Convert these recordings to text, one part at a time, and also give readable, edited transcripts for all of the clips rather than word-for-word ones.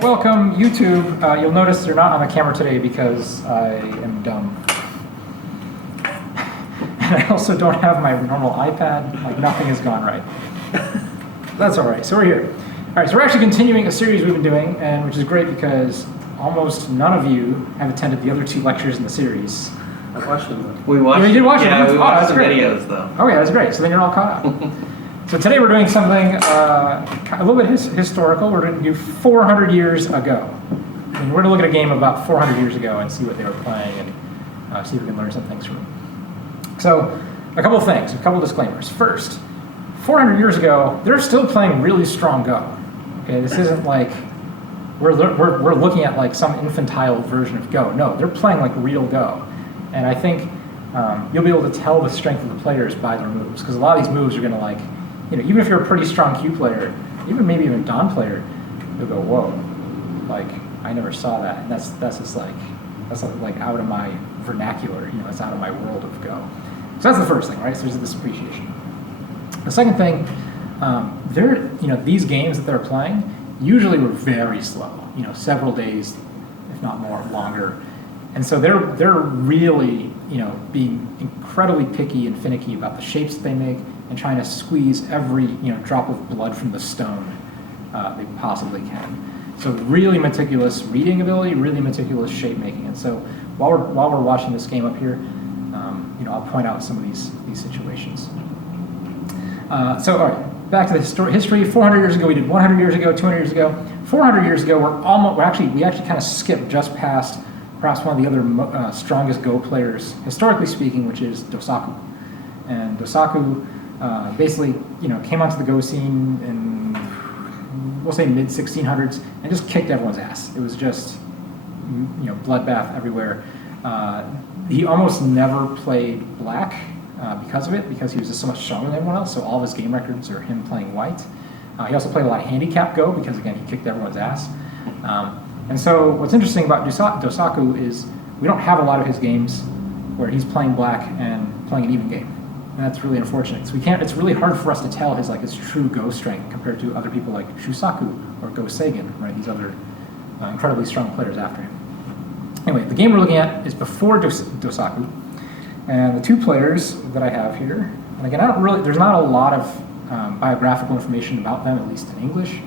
Welcome, YouTube. You'll notice they're not on the camera today because I am dumb. And I also don't have my normal iPad. Like, nothing has gone right. That's all right. So we're here. All right, so we're actually continuing a series we've been doing, and which is great because almost none of you have attended the other two lectures in the series. I watched them. We watched. You did watch them? Yeah, we watched that's the great. videos though. Oh yeah, that's great. So then you're all caught up. So today we're doing something a little bit historical. We're going to do 400 years ago. And we're going to look at a game about 400 years ago and see what they were playing and see if we can learn some things from them. So a couple of things, a couple of disclaimers. First, 400 years ago, they're still playing really strong Go. Okay, this isn't like we're looking at like some infantile version of Go. No, they're playing like real Go. And I think you'll be able to tell the strength of the players by their moves, because a lot of these moves are going to, like, you know, even if you're a pretty strong Q player, maybe even Don player, you'll go, whoa, like, I never saw that. And that's just like, that's like out of my vernacular, you know, it's out of my world of Go. So that's the first thing, right? So there's this appreciation. The second thing, these games that they're playing usually were very slow, you know, several days, if not more, longer. And so they're really, you know, being incredibly picky and finicky about the shapes that they make and trying to squeeze every, you know, drop of blood from the stone they possibly can. So really meticulous reading ability, really meticulous shape making. And so while we're watching this game up here, I'll point out some of these situations. So all right, back to the history. 400 years ago, we did 100 years ago, 200 years ago. 400 years ago, we actually kind of skipped just past perhaps one of the other strongest Go players, historically speaking, which is Dosaku. And Dosaku basically, you know, came onto the Go scene in, we'll say, mid-1600s and just kicked everyone's ass. It was just, you know, bloodbath everywhere. He almost never played black because of it, because he was just so much stronger than everyone else. So all of his game records are him playing white. He also played a lot of handicap Go because, again, he kicked everyone's ass. And so what's interesting about Dosaku is we don't have a lot of his games where he's playing black and playing an even game. And that's really unfortunate. So it's really hard for us to tell his true Go strength compared to other people like Shusaku or Go Sagan, right? These other incredibly strong players after him. Anyway, the game we're looking at is before Dosaku. And the two players that I have here, and again, there's not a lot of biographical information about them, at least in English.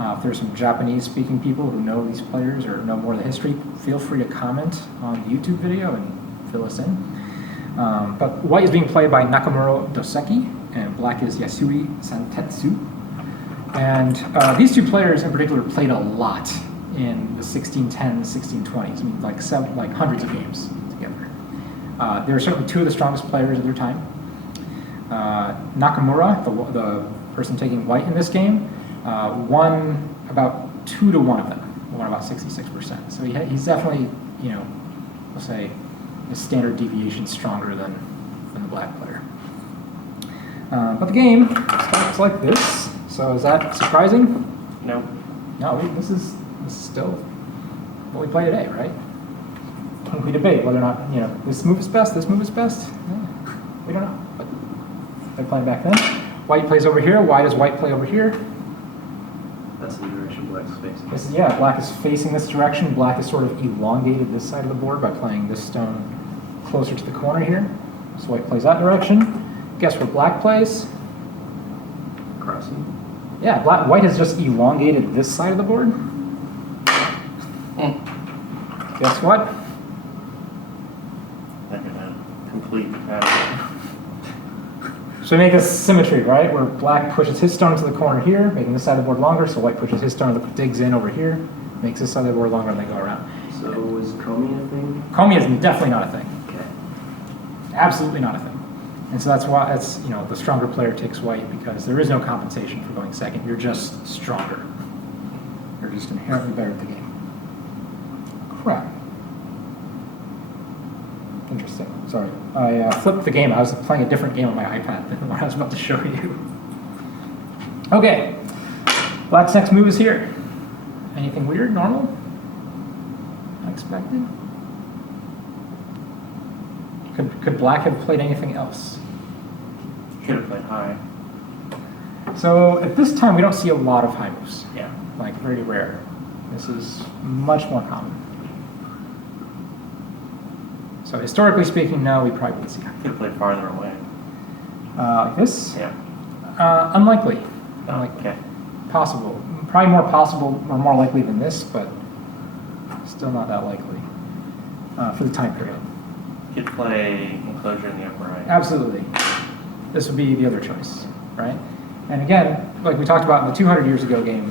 If there's some Japanese-speaking people who know these players or know more of the history, feel free to comment on the YouTube video and fill us in. But white is being played by Nakamura Doseki, and black is Yasui Santetsu. And these two players in particular played a lot in the 1610s, 1620s. I mean, like hundreds of games together. They were certainly two of the strongest players of their time. Nakamura, the person taking white in this game, won about 2 to 1 of them, won about 66%. So he's definitely, you know, we'll say, a standard deviation stronger than the black player. But the game starts like this. So is that surprising? No. No, this is still what we play today, right? We debate whether or not, you know, this move is best, this move is best. We don't know, but they're playing back then. White plays over here. Why does white play over here? That's the direction black's facing. Black is facing this direction. Black is sort of elongated this side of the board by playing this stone closer to the corner here. So white plays that direction. Guess where black plays? Crossing. Yeah, white has just elongated this side of the board. Guess what? Complete. So we make this symmetry, right? Where black pushes his stone to the corner here, making this side of the board longer, so white pushes his stone, digs in over here, makes this side of the board longer, and they go around. So is Komi a thing? Komi is definitely not a thing. Okay. Absolutely not a thing. And so that's why the stronger player takes white, because there is no compensation for going second. You're just stronger. You're just inherently better at the game. Crap. Interesting. Sorry. I flipped the game. I was playing a different game on my iPad than what I was about to show you. Okay. Black's next move is here. Anything weird, normal? Unexpected? Could Black have played anything else? Should have played high. So at this time, we don't see a lot of high moves. Yeah. Like, very rare. This is much more common. So historically speaking, no, we probably wouldn't see high. Could have played farther away. Like this? Yeah. Unlikely. Oh, okay. Possible. Probably more possible or more likely than this, but still not that likely for the time period. Could play enclosure in the upper right. Absolutely. This would be the other choice, right? And again, like we talked about in the 200 years ago game,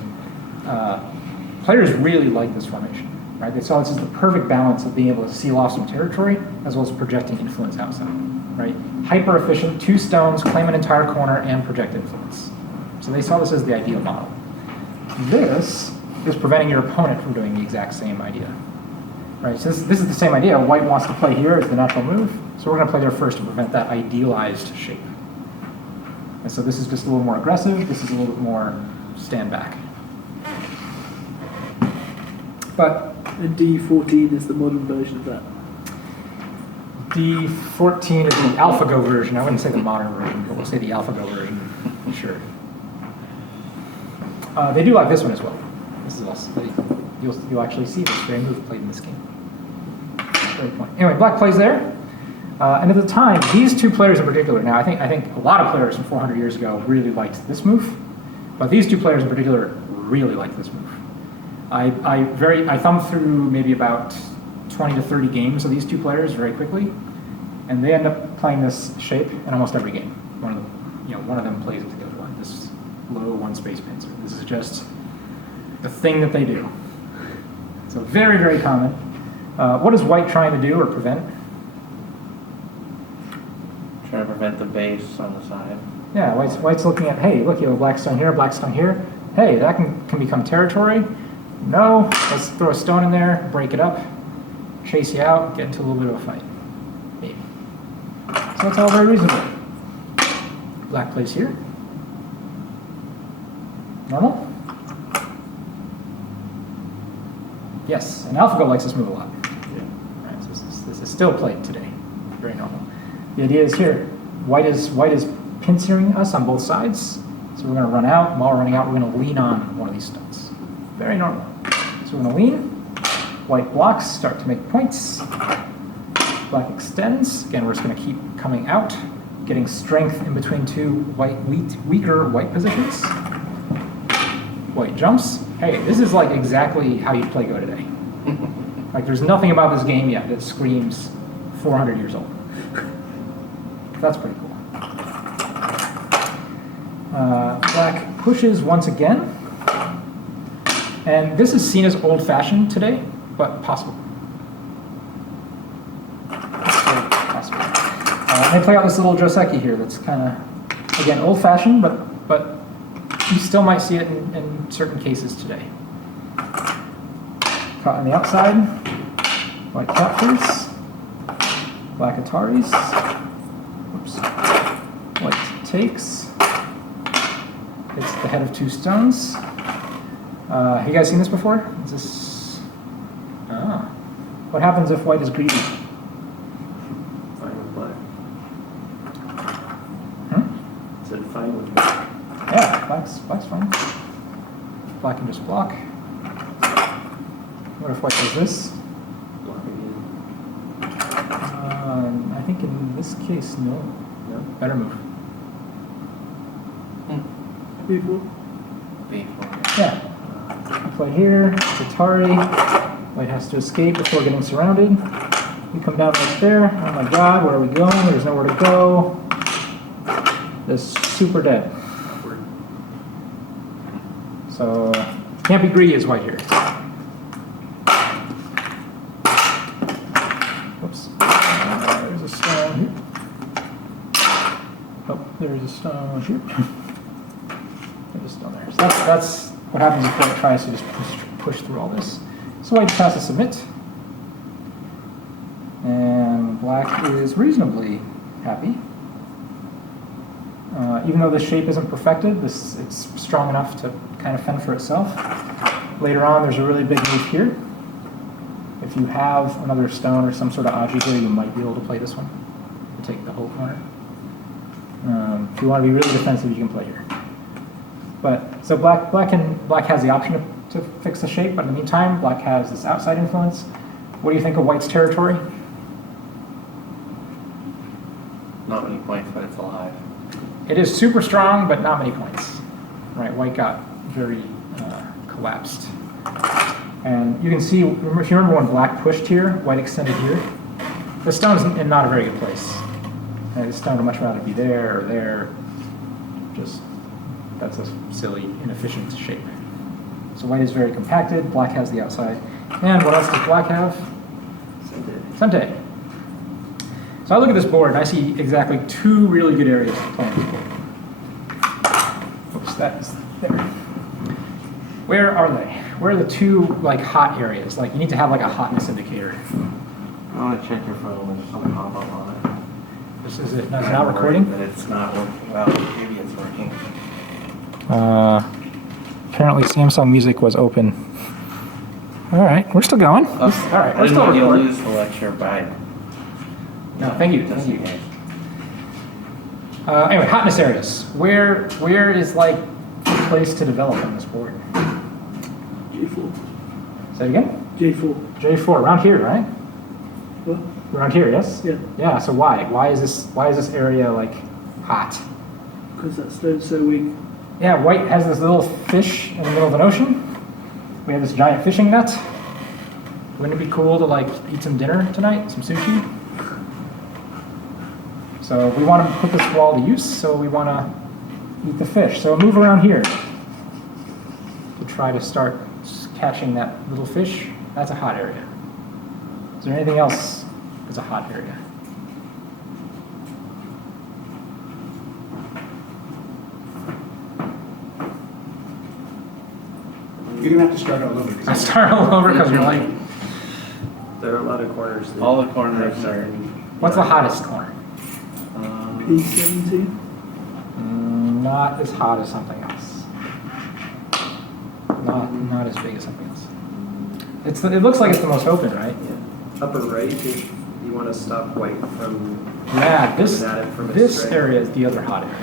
players really like this formation, right? They saw this as the perfect balance of being able to seal off some territory as well as projecting influence outside, right? Hyper efficient, 2 stones, claim an entire corner, and project influence. So they saw this as the ideal model. This is preventing your opponent from doing the exact same idea, right? So this is the same idea. White wants to play here as the natural move, so we're going to play there first to prevent that idealized shape. And so this is just a little more aggressive. This is a little bit more stand back. But And D14 is the modern version of that. D14 is the AlphaGo version. I wouldn't say the modern version, but we'll say the AlphaGo version. Sure. They do like this one as well. This is also, you'll actually see this very move played in this game. Great point. Anyway, Black plays there. And at the time, these 2 players in particular, now I think a lot of players from 400 years ago really liked this move, but these 2 players in particular really liked this move. I thumbed through maybe about 20 to 30 games of these 2 players very quickly, and they end up playing this shape in almost every game. One of them plays with the other one. This low 1 space pincer. This is just the thing that they do. So very, very common. What is White trying to do or prevent? Try to prevent the base on the side. Yeah, White's looking at, hey, look, you have a black stone here, black stone here. Hey, that can become territory. No, let's throw a stone in there, break it up, chase you out, get into a little bit of a fight. Maybe. So that's all very reasonable. Black plays here. Normal? Yes, and AlphaGo likes this move a lot. Yeah. Right, so this is still played today. Very normal. The idea is here, white is pincering us on both sides. So we're going to run out. While we're running out, we're going to lean on one of these stones. Very normal. So we're going to lean. White blocks, start to make points. Black extends. Again, we're just going to keep coming out, getting strength in between 2 weaker white positions. White jumps. Hey, this is like exactly how you play Go today. Like there's nothing about this game yet that screams 400 years old. That's pretty cool. Black pushes once again. And this is seen as old-fashioned today, but possible. Possible. They play out this little Joseki here that's kind of, again, old-fashioned, but you still might see it in certain cases today. Caught on the outside. White cat face. Black Ataris. Oops. White takes. It's the head of 2 stones. Have you guys seen this before? Is this... Ah. What happens if white is greedy? Fine with black. Hmm? Said fine with black. Yeah, black's fine. Black can just block. What if white does this? Block again. I think in this case, no. No? Better move. B4. B4. Yeah. Play here, Atari. White has to escape before getting surrounded. We come down right there. Oh my god, where are we going? There's nowhere to go. This is super dead. Upward. So, can't be greedy as white here. Whoops. There's a stone here. Oh, there's a stone here. There's a stone there. So that's what happens if white tries to just push through all this. So white just has to submit. And black is reasonably happy. Even though this shape isn't perfected, it's strong enough to kind of fend for itself. Later on, there's a really big move here. If you have another stone or some sort of object here, you might be able to play this one to take the whole corner. If you want to be really defensive, you can play here. But so black has the option to fix the shape, but in the meantime, black has this outside influence. What do you think of white's territory? Not many points, but it's alive. It is super strong, but not many points. Right, white got very collapsed. And you can see, if you remember when black pushed here, white extended here. The stone's in not a very good place. And the stone would much rather be there or there. Just, that's a silly, inefficient shape. So white is very compacted, black has the outside. And what else does black have? Sente. So I look at this board and I see exactly two really good areas to play on this board. Oops, that is there. Where are they? Where are the two like hot areas? Like you need to have like a hotness indicator. I want to check your phone. There's some pop up on it. Is it not recording? But it's not working. Well, maybe it's working. Apparently Samsung Music was open. All right, we're still going. All right, we're still You'll recording. lose the lecture by. No, thank you. Just Thank you. in case. Anyway, hotness areas. Where is like the place to develop on this board? J4. Say it again. J4. J4 around here, right? What? Around here, yes. Yeah. Yeah. So why? Why is this area like hot? Because that stone's so weak. Yeah, white has this little fish in the middle of an ocean. We have this giant fishing net. Wouldn't it be cool to like eat some dinner tonight, some sushi? So we want to put this wall to use, so we want to eat the fish. So move around here to try to start catching that little fish. That's a hot area. Is there anything else that's a hot area? You're gonna have to start all over. I start all over because you're like, There are a lot of corners. that All the corners have are. what's the hottest corner? P17. Not as hot as something else. Not as big as something else. It looks like it's the most open, right? Yeah. Upper right, if you want to stop white from Yeah, this coming at it from its this strength. area is the other hot area.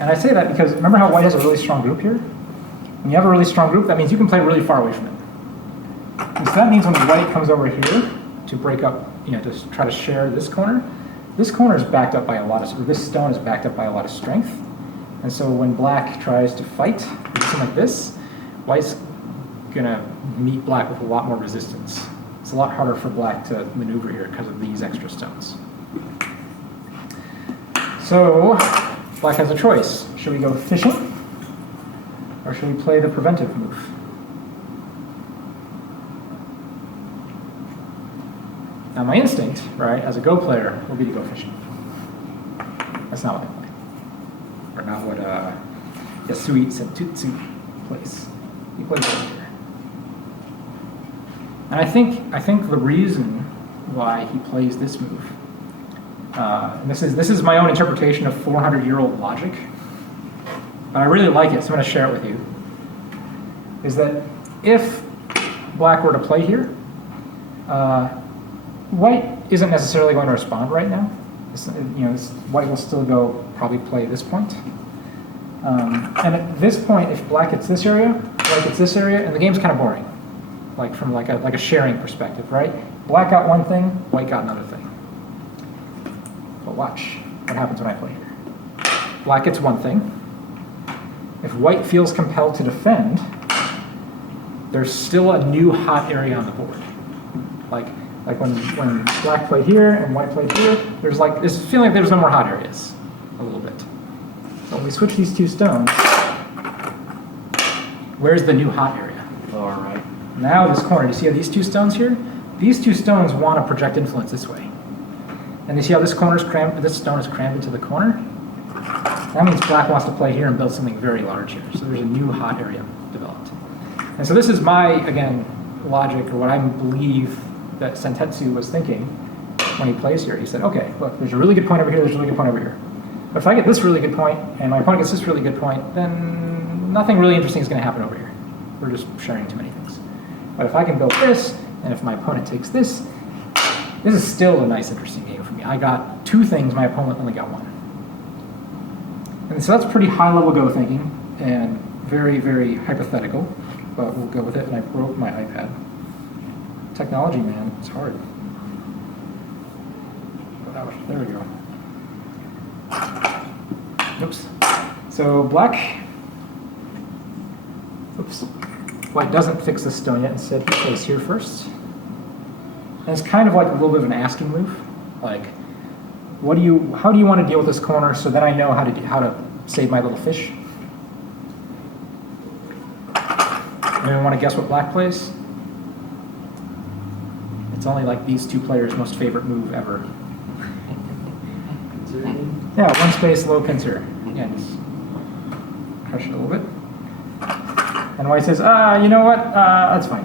And I say that because remember how white has a really strong group here? When you have a really strong group, that means you can play really far away from it. And so that means when white comes over here to break up, to try to share this corner is backed up by a lot of, or this stone is backed up by a lot of strength. And so when black tries to fight, something like this, white's gonna meet black with a lot more resistance. It's a lot harder for black to maneuver here because of these extra stones. So black has a choice. Should we go fishing? Or should we play the preventive move? Now my instinct, right, as a Go player, will be to go fishing. That's not what I play. Or not what Yasui Sentutsu plays. He plays over here. And I think the reason why he plays this move, and this is my own interpretation of 400-year-old logic, but I really like it, so I'm going to share it with you, is that if black were to play here, white isn't necessarily going to respond right now. White will still probably play this point. And at this point, if black gets this area, white gets this area, and the game's kind of boring, like from like a sharing perspective, right? Black got one thing, white got another thing. But watch what happens when I play here. Black gets one thing. If white feels compelled to defend, there's still a new hot area on the board. Like when black played here and white played here, there's like this feeling like there's no more hot areas, a little bit. So when we switch these two stones, where's the new hot area? Lower right. Now this corner, you see how these two stones here? These two stones want to project influence this way. And you see how this stone is crammed into the corner? That means black wants to play here and build something very large here. So there's a new hot area developed. And so this is my, again, logic, or what I believe that Sentetsu was thinking when he plays here. He said, okay, look, there's a really good point over here, there's a really good point over here. But if I get this really good point, and my opponent gets this really good point, then nothing really interesting is going to happen over here. We're just sharing too many things. But if I can build this, and if my opponent takes this is still a nice, interesting game for me. I got 2 things, my opponent only got 1. And so that's pretty high-level Go thinking, and very, very hypothetical, but we'll go with it, and I broke my iPad. Technology, man, it's hard. There we go. Oops. So black, oops. White doesn't fix this stone yet, instead he plays here first. And it's kind of like a little bit of an asking move. Like, how do you want to deal with this corner so that I know how to save my little fish? Anyone want to guess what black plays? It's only like these 2 players' most favorite move ever. Yeah, 1 space, low pincer. Yeah, just crush it a little bit. And white says, you know what? That's fine.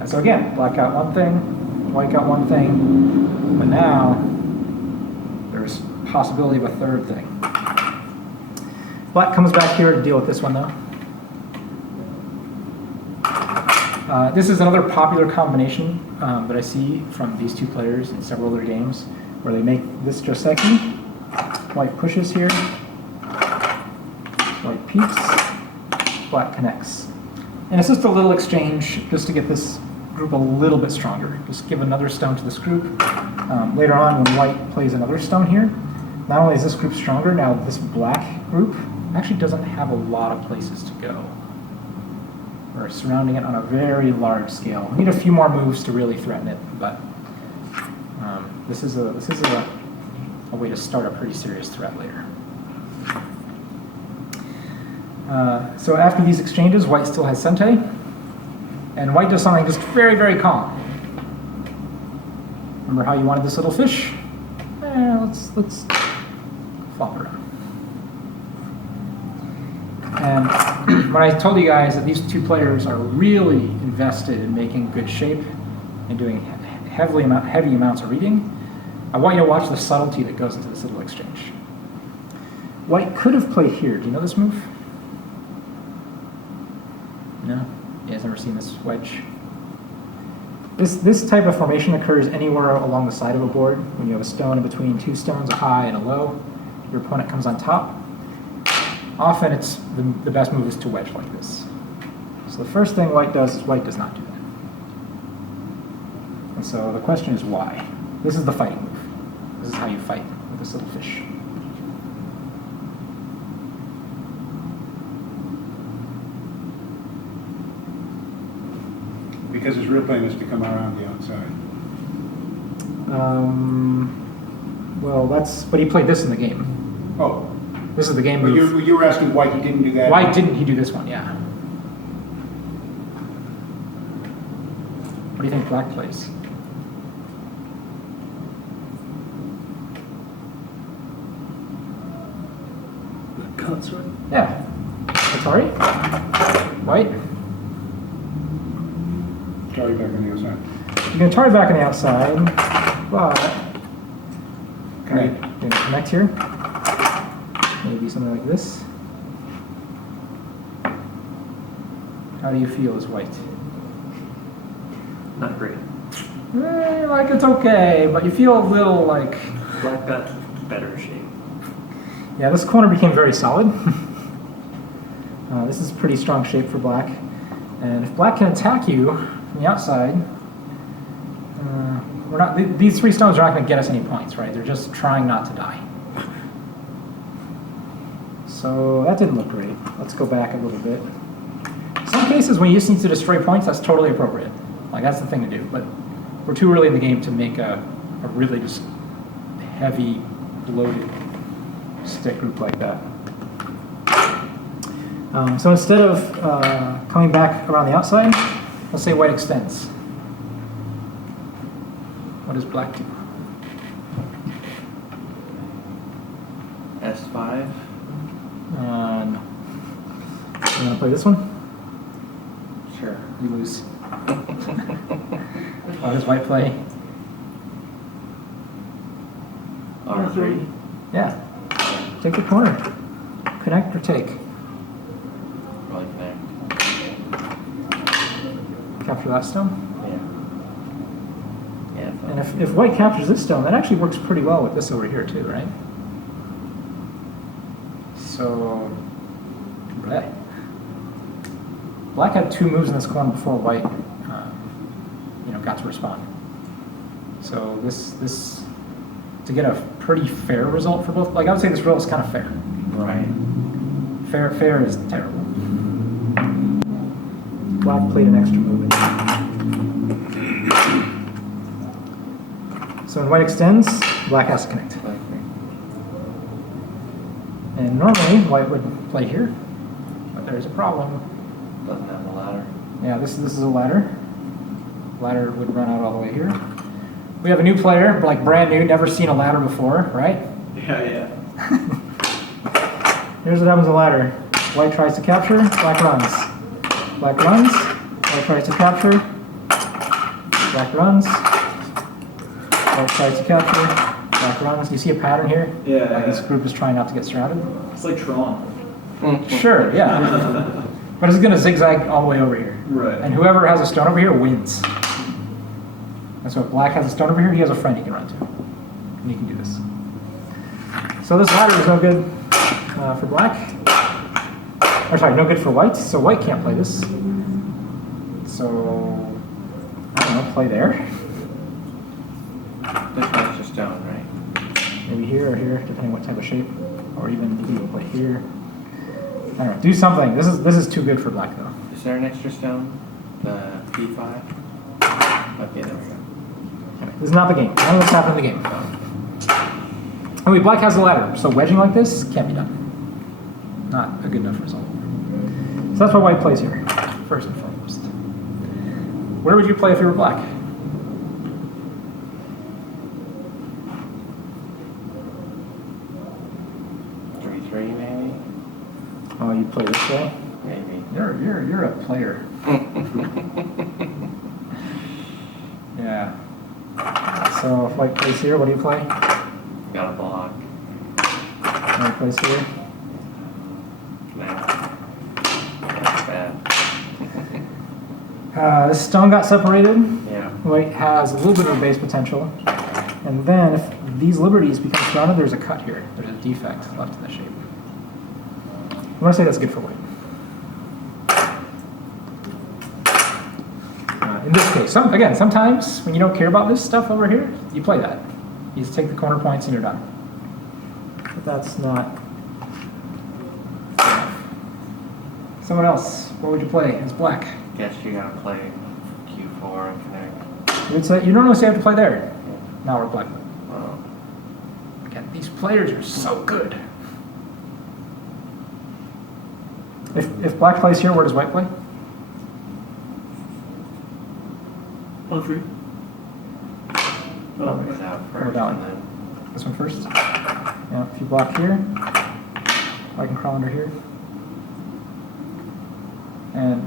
And so again, black got 1 thing, white got 1 thing, but now there's possibility of a 3rd thing. Black comes back here to deal with this one though. This is another popular combination that I see from these 2 players in several other games, where they make this Joseki, white pushes here, white peeks, black connects. And it's just a little exchange just to get this group a little bit stronger. Just give another stone to this group. Later on, when white plays another stone here, not only is this group stronger, now this black group actually doesn't have a lot of places to go. We're surrounding it on a very large scale. We need a few more moves to really threaten it, but this is a way to start a pretty serious threat later. So after these exchanges, white still has Sente, and white does something just very, very calm. Remember how you wanted this little fish? Let's flop it around. And when I told you guys that these 2 players are really invested in making good shape and doing heavy amounts of reading, I want you to watch the subtlety that goes into this little exchange. White could have played here. Do you know this move? No? You guys never seen this wedge? This type of formation occurs anywhere along the side of a board. When you have a stone in between 2 stones, a high and a low, your opponent comes on top. Often it's the best move is to wedge like this. So the first thing white does is white does not do that. And so the question is why? This is the fighting move. This is how you fight with this little fish. Because his real plan is to come around the outside. Well, but he played this in the game. Oh. This is the game But move. you were asking why he didn't do that? Why didn't he do this one? Yeah. What do you think black plays? Cuts, right? Yeah. Atari? White? Sorry, back on the outside. You can Atari back on the outside, but Connect. you're gonna connect here. Maybe something like this. How do you feel as white? Not great. Like it's okay, but you feel a little like... Black got better shape. Yeah, this corner became very solid. This is pretty strong shape for black. And if black can attack you from the outside, these 3 stones are not going to get us any points, right? They're just trying not to die. So that didn't look great. Let's go back a little bit. In some cases, when you just need to destroy points, that's totally appropriate. Like, that's the thing to do. But we're too early in the game to make a really just heavy, bloated stick group like that. So instead of coming back around the outside, let's say white extends. What does black do? S5. No. You want to play this one? Sure. You lose. How does white play? corner. Three. Yeah. Take the corner. Connect or take. Probably connect. Capture that stone. Yeah. Yeah. And if white captures this stone, that actually works pretty well with this over here too, right? So, bleh. Black had 2 moves in this corner before white, got to respond. So this to get a pretty fair result for both. Like I would say, this roll is kind of fair. Right. Fair is terrible. Black played an extra move. So when white extends, black has to connect. And normally white would play here, but there's a problem. Doesn't have a ladder. Yeah, this is a ladder. Ladder would run out all the way here. We have a new player, like brand new, never seen a ladder before, right? Yeah. Here's what happens to the ladder. White tries to capture, black runs. Black runs, white tries to capture, black runs. White tries to capture, black runs. You see a pattern here? Yeah. Like this group is trying not to get surrounded. It's like Tron. Sure, yeah. But it's going to zigzag all the way over here. Right. And whoever has a stone over here wins. And so if black has a stone over here, he has a friend he can run to. And he can do this. So this ladder is no good for black. Or sorry, no good for white. So white can't play this. So, I don't know, play there. This one's just stone, right? Maybe here or here, depending what type of shape. Or even you can even play here. I don't know, do something. This is too good for black though. Is there an extra stone? The P5? Okay, there we go. Okay, this is not the game. None of this happened in the game. Anyway, black has a ladder, so wedging like this can't be done. Not a good enough result. So that's why white plays here, first and foremost. Where would you play if you were black? Three, maybe? Oh, you play this way? Maybe. You're a player. Yeah. So if white plays here, what do you play? Got a block. White plays here. Nah. That's bad. This stone got separated. Yeah. White has a little bit of base potential. And then if these liberties become surrounded, there's a cut here. There's a defect left in the shape. I'm going to say that's good for white. In this case, sometimes when you don't care about this stuff over here, you play that. You just take the corner points and you're done. But that's not. Someone else, what would you play as black? Guess you gotta play Q4 and connect. You normally say you have to play there. Now we're black. Well, Again, these players are so good. If black plays here, where does white play? On 3. oh, it's out first down. and then This one first. Yeah, if you block here, I can crawl under here. And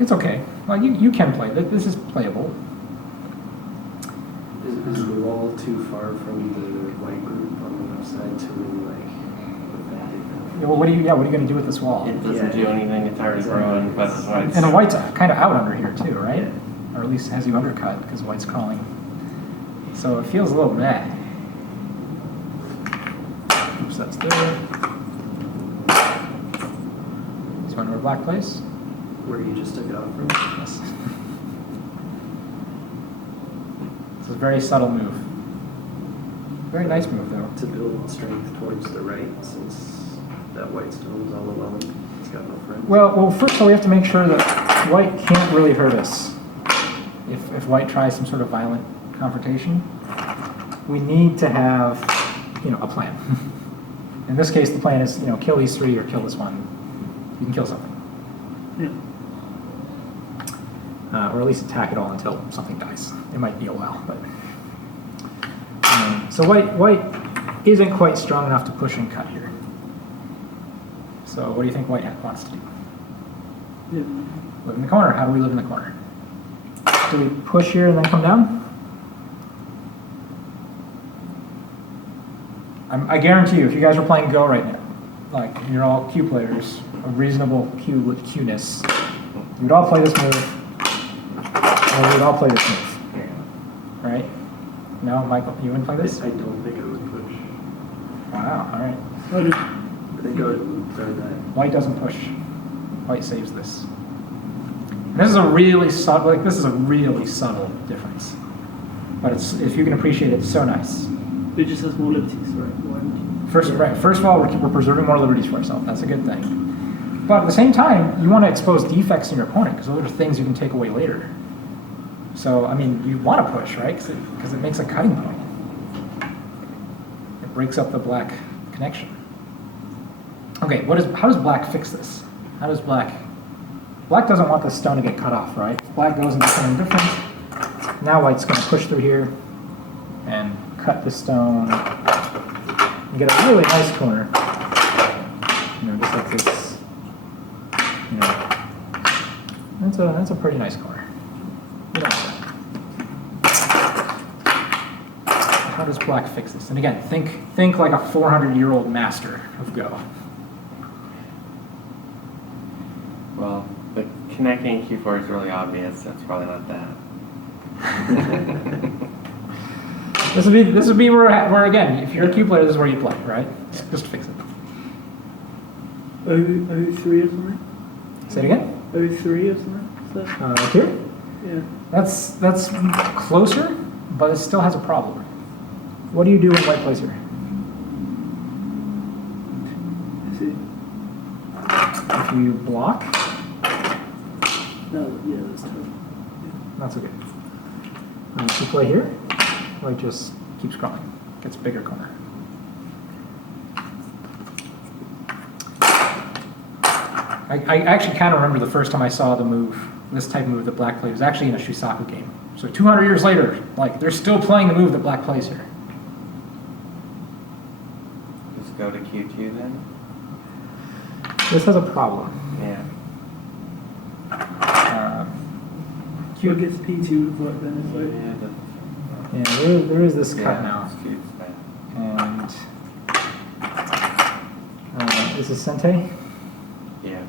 it's okay. Well, you can play. This is playable. Is the wall too far from the white group on the left side to really Yeah, well, what are you going to do with this wall? it doesn't do anything, it's already growing, but it's white. And the white's kind of out under here too, right? Or at least has you undercut because white's crawling. So it feels a little meh. Oops, that's there. So under a black place? where you just took it off from? Yes. It's a very subtle move. Very nice move though. To build strength towards the right, since that white stone is all alone. It's got no friends. Well, first of all, we have to make sure that white can't really hurt us. If white tries some sort of violent confrontation, we need to have, a plan. In this case, the plan is, kill these 3 or kill this one. You can kill something. Yeah. Or at least attack it all until something dies. It might be a while, but. So white isn't quite strong enough to push and cut here. So what do you think white wants to do? Yeah. Live in the corner. How do we live in the corner? Do we push here and then come down? I guarantee you, if you guys are playing Go right now, like you're all Q players of reasonable Q-ness, you would all play this move, and we would all play this move, right? No, Michael, you wouldn't play this? I don't think I would push. Wow, all right. I just, I think I would start that. White doesn't push. White saves this. And this is a really subtle, difference. But it's, if you can appreciate it, it's so nice. it just has more liberties, right? Why would you? First of all, we're preserving more liberties for ourselves. That's a good thing. But at the same time, you want to expose defects in your opponent because those are things you can take away later. So, I mean, you want to push, right? Because it makes a cutting point. It breaks up the black connection. Okay, how does black fix this? How does black doesn't want this stone to get cut off, right? If black goes into something different, now white's going to push through here and cut the stone and get a really nice corner. You know, just like this. You know, that's a pretty nice corner. You know, how does black fix this? And again, think like a 400-year-old master of Go. Well, the connecting Q4 is really obvious. That's probably not that. This would be where again, if you're a Q player, this is where you play, right? Just fix it. 03 or something? Say it again. 03 or something? Is that? Right here. Yeah. That's closer, but it still has a problem. What do you do when white plays here? I see. If you block, No, yeah, that's tough. that's okay. If you play here, white just keeps growing, gets a bigger corner. I actually kind of remember the first time I saw the move, this type of move that black played, was actually in a Shusaku game. So 200 years later, like they're still playing the move that black plays here. Just go to Q2 then? This has a problem. Yeah. Q gets P2 with what then? Is like, Yeah, there is this cut Yeah, now. Q's bad. And is this Sente? Yeah.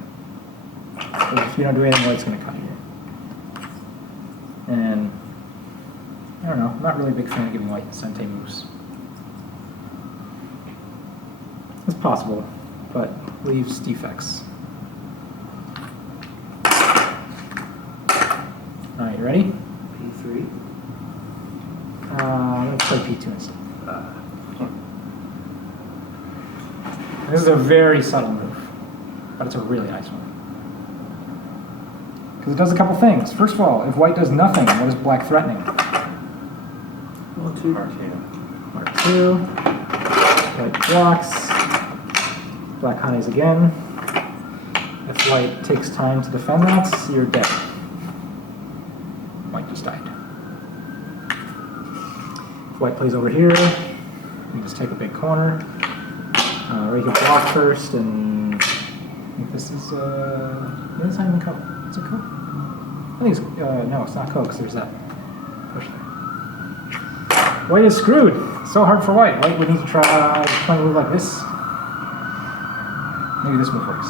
So if you don't do anything, white's going to cut here. And I don't know, I'm not really a big fan of giving white Sente moves. It's possible, but leaves defects. All right, you ready? P3. I'm going to play P2 instead. This is a very subtle move, but it's a really nice one. Because it does a couple things. First of all, if white does nothing, what is black threatening? R2. R2. R2. White blocks. Black honeys again. If white takes time to defend that, you're dead. White just died. If white plays over here, you just take a big corner. Or you can block first, and I think this is, it's not even Coke. Is it Coke? I think it's, no, it's not Coke, because there's that push there. White is screwed. So hard for white. White would need to try playing a move like this. Maybe this move works.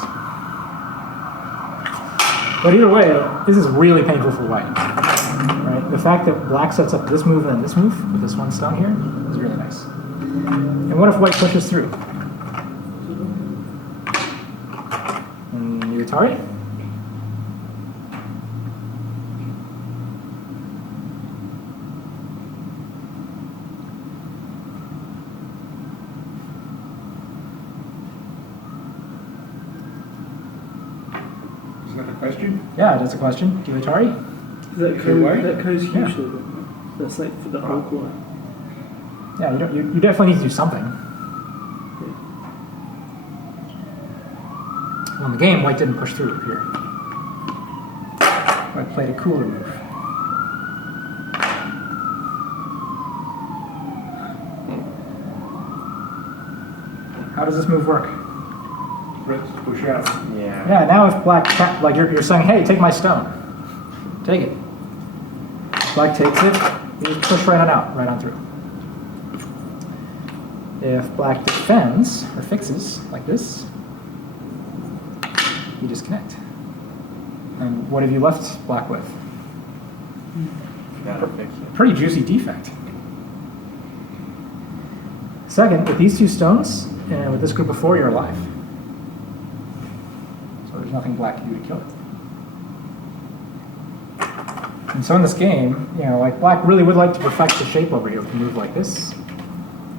But either way, this is really painful for white. Right? The fact that black sets up this move and then this move with this one stone here is really nice. And what if white pushes through? And you Atari? Is that a question? Yeah, that's a question. Do you Atari? That Okay, why? goes huge Yeah. though. That's like for the whole quarter. Yeah, you definitely need to do something. Well, in the game, white didn't push through here. White played a cooler move. How does this move work? Let's push out. Yeah. Yeah, now if black, like you're saying, hey, take my stone. Take it. Black takes it, you just push right on out, right on through. If black defends or fixes like this, you disconnect. And what have you left black with? Gotta fix it. Pretty juicy defect. Second, with these two stones and with this group of 4, you're alive. So there's nothing black can do to kill it. And so in this game, you know, like black really would like to perfect the shape over here with a move like this,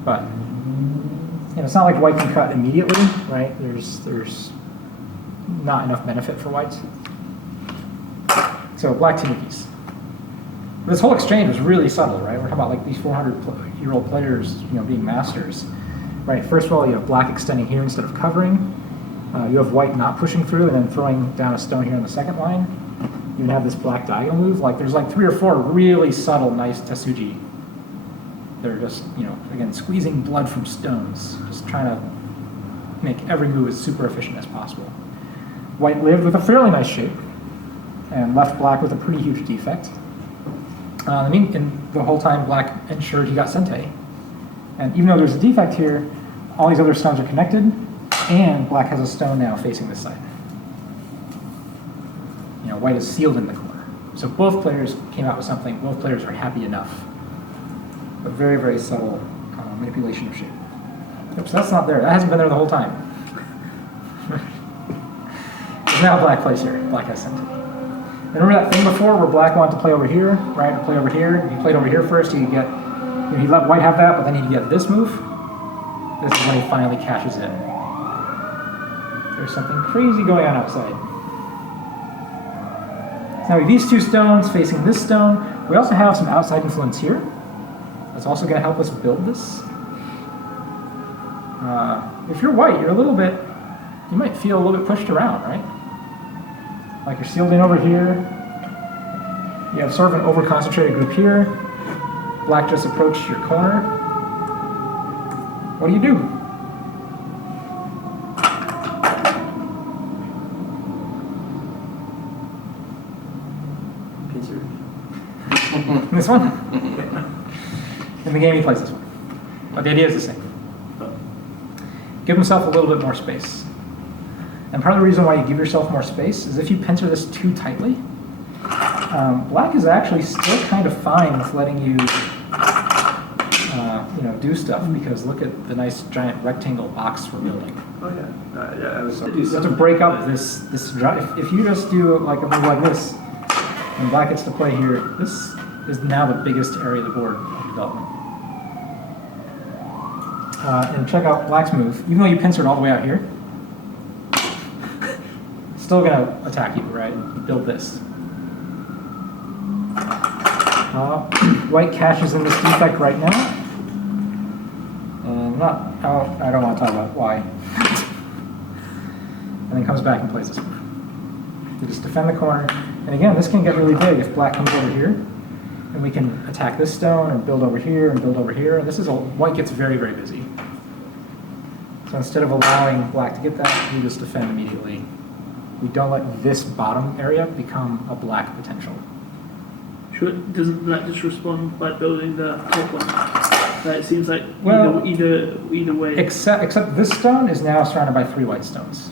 but you know, it's not like white can cut immediately, right? There's not enough benefit for white. So black Sibickys. This whole exchange was really subtle, right? We're talking about like these 400-year-old players, you know, being masters, right? First of all, you have black extending here instead of covering. You have white not pushing through and then throwing down a stone here on the second line. You even have this black diagonal move. Like there's like 3 or 4 really subtle, nice Tetsuji. They're just, you know, again, squeezing blood from stones, just trying to make every move as super efficient as possible. White lived with a fairly nice shape and left black with a pretty huge defect. I mean, and the whole time black ensured he got Sente. And even though there's a defect here, all these other stones are connected, and black has a stone now facing this side. You know, white is sealed in the corner. So both players came out with something. Both players are happy enough. But very, very subtle manipulation of shape. Oops, that's not there. That hasn't been there the whole time. Now black plays here. Black has Sente. Remember that thing before where black wanted to play over here, right? Or play over here. If he played over here first, he get, you know, he let white have that, but then he'd get this move. This is when he finally cashes in. There's something crazy going on outside. So now we have these 2 stones facing this stone. We also have some outside influence here. That's also going to help us build this. If you're white, you're a little bit, you might feel a little bit pushed around, right? Like you're sealed in over here. You have sort of an over-concentrated group here. Black just approached your corner. What do you do? Piece This one? In the game he plays this one. But the idea is the same. Give himself a little bit more space. And part of the reason why you give yourself more space is if you pincer this too tightly, black is actually still kind of fine with letting you, you know, do stuff, because look at the nice giant rectangle box we're building. Oh yeah, yeah. I was So you have to break up this. If you just do like a move like this, and black gets to play here, this is now the biggest area of the board of development. And check out black's move. Even though you pincered all the way out here, still gonna attack you, right? Build this. White cashes in this defect right now. And I don't want to talk about why. And then comes back and plays this move. You just defend the corner. And again, this can get really big if black comes over here. And we can attack this stone and build over here and build over here. And white gets very, very busy. So instead of allowing black to get that, we just defend immediately. We don't let this bottom area become a black potential. Doesn't black just respond by building the top one? Like, it seems like Well, either way. Except this stone is now surrounded by 3 white stones.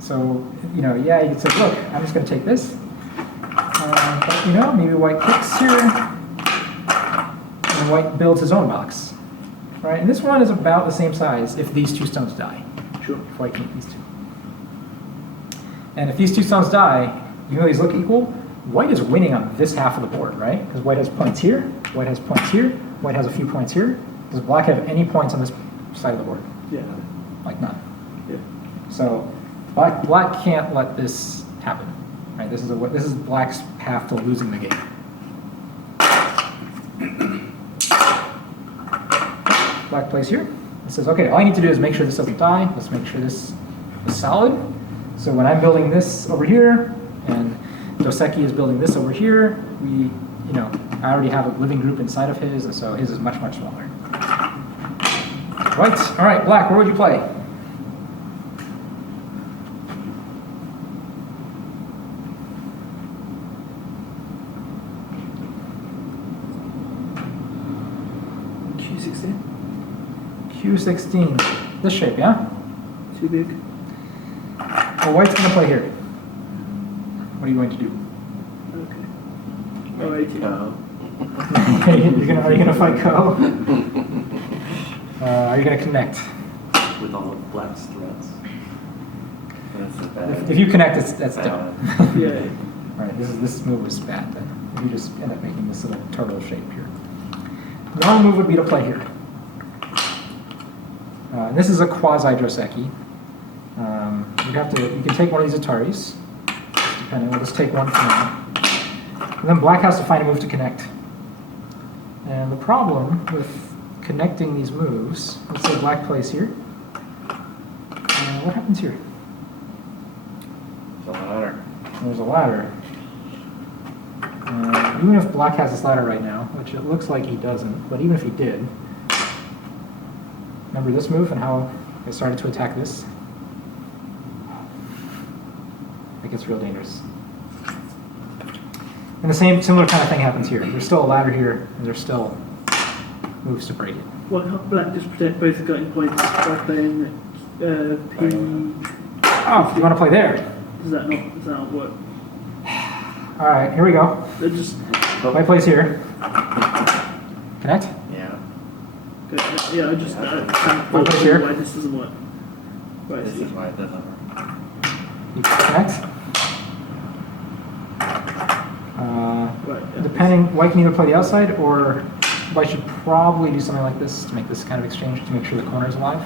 So, you know, yeah, you could say, look, I'm just going to take this. But, you know, maybe white clicks here, and white builds his own box. Right? And this one is about the same size if these 2 stones die. Sure. If white can eat these 2. And if these 2 stones die, even though these look equal, white is winning on this half of the board, right? Because white has points here, white has points here, white has a few points here. Does black have any points on this side of the board? Yeah. Like none. Yeah. So black can't let this happen, right? This is black's path to losing the game. Black plays here. It says, okay, all I need to do is make sure this doesn't die. Let's make sure this is solid. So when I'm building this over here, and Doseki is building this over here, I already have a living group inside of his, and so his is much, much smaller. Right, all right, black, where would you play? Q16. Q16. This shape, yeah? Too big. Well, white's going to play here. What are you going to do? Okay. Alright. Go. Are you gonna fight Ko? Are you gonna connect? With all of Black's threats. This is bad. If you connect, that's dumb. Yeah. Alright, this move was bad then. You just end up making this little turtle shape here. The normal move would be to play here. And this is a quasi Joseki. You can take one of these Ataris, depending. We'll just take one for now. And then black has to find a move to connect. And the problem with connecting these moves, let's say black plays here. What happens here? It's a ladder. There's a ladder. Even if black has this ladder right now, which it looks like he doesn't, but even if he did, remember this move and how I started to attack this? It gets real dangerous. And the similar kind of thing happens here. There's still a ladder here, and there's still moves to break it. Why can't black just protect both the cutting points by playing P? Oh, you want to play there? Does that not work? All right, here we go. They're just White plays here. Connect? Yeah. okay, yeah. I just can't What plays here? why this doesn't work. Right. This is why it doesn't work. You connect? Right. Yeah. Depending, white can either play the outside, or white should probably do something like this to make this kind of exchange to make sure the corner is alive.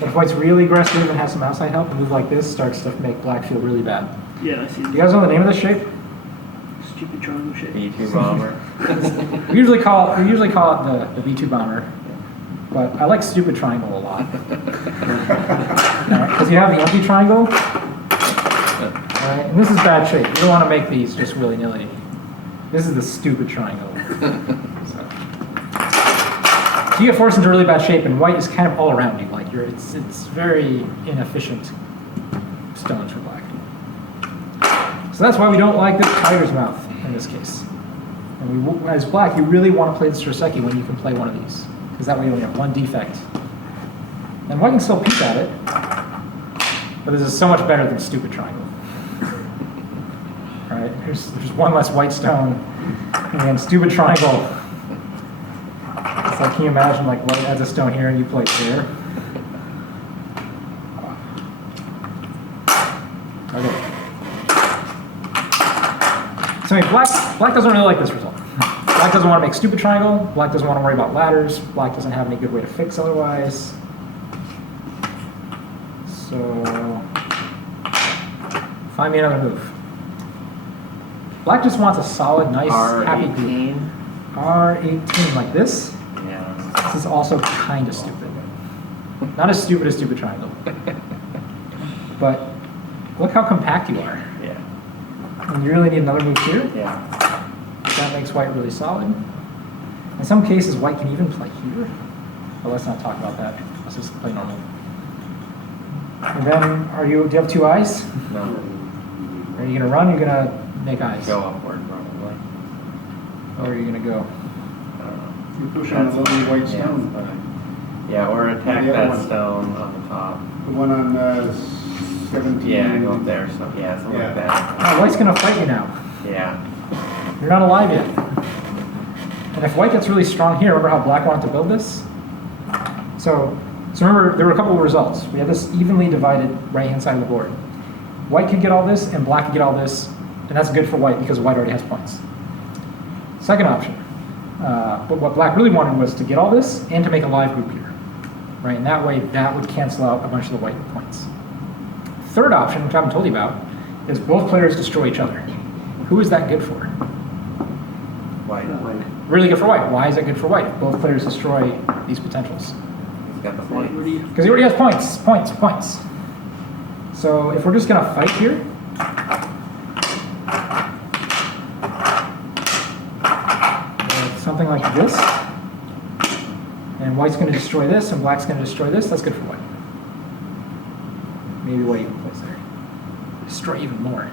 But if white's really aggressive and has some outside help, a move like this starts to make black feel really bad. Yeah, I see. Do you guys know the name of this shape? Stupid triangle shape. B2 bomber. We usually call it the V2 bomber, but I like stupid triangle a lot. Because you have the empty triangle, and this is bad shape. You don't want to make these just willy-nilly. This is the stupid triangle. So you get forced into really bad shape, and white is kind of all around you. Like it's very inefficient stones for black. So that's why we don't like this tiger's mouth in this case. And as black, you really want to play this Joseki when you can play one of these, because that way you only have one defect. And white can still peek at it, but this is so much better than stupid triangle. Right? There's one less white stone, and stupid triangle. It's like, can you imagine like white adds a stone here and you play there? Okay. So I mean, black doesn't really like this result. Black doesn't want to make stupid triangle. Black doesn't want to worry about ladders. Black doesn't have any good way to fix otherwise. So find me another move. Black just wants a solid, nice, happy group. R18 like this. Yeah. This is also kind of stupid. Not as stupid as stupid triangle. But look how compact you are. Yeah. And you really need another move here. Yeah. That makes white really solid. In some cases, white can even play here. But let's not talk about that. Let's just play normal. And then, do you have two eyes? No. Are you gonna run? Or are you gonna make eyes? Go upward, probably. Or are you gonna go? I don't know. You push on the lonely white Yeah, stone. fine. Yeah, or attack The other that one. stone on the top. The one on 17. Yeah, go up there. So yeah, something like that. Oh, white's gonna fight you now. Yeah. You're not alive yet. And if white gets really strong here, remember how black wanted to build this? So remember, there were a couple of results. We had this evenly divided right-hand side of the board. White could get all this, and black could get all this, and that's good for white because white already has points. Second option, but what black really wanted was to get all this and to make a live group here, right? And that way, that would cancel out a bunch of the white points. Third option, which I haven't told you about, is both players destroy each other. Who is that good for? White. Really good for white. Why is it good for white? If both players destroy these potentials. He's got the What point. do you? Because he already has points. So if we're just gonna fight here, something like this, and white's gonna destroy this, and black's gonna destroy this, that's good for white. Maybe white even plays there. Destroy even more.